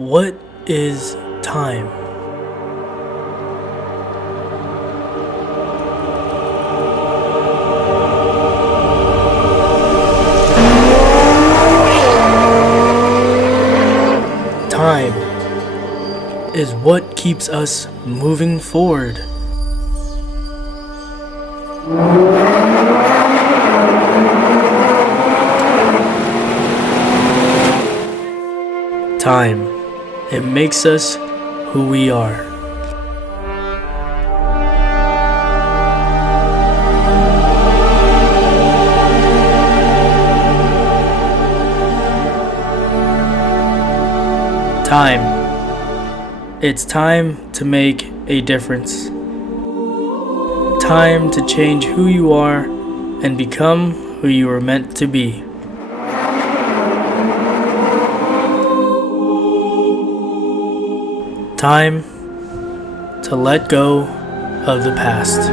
What is time? Time is what keeps us moving forward. Time, it makes us who we are. Time, it's time to make a difference. Time to change who you are and become who you were meant to be. Time to let go of the past.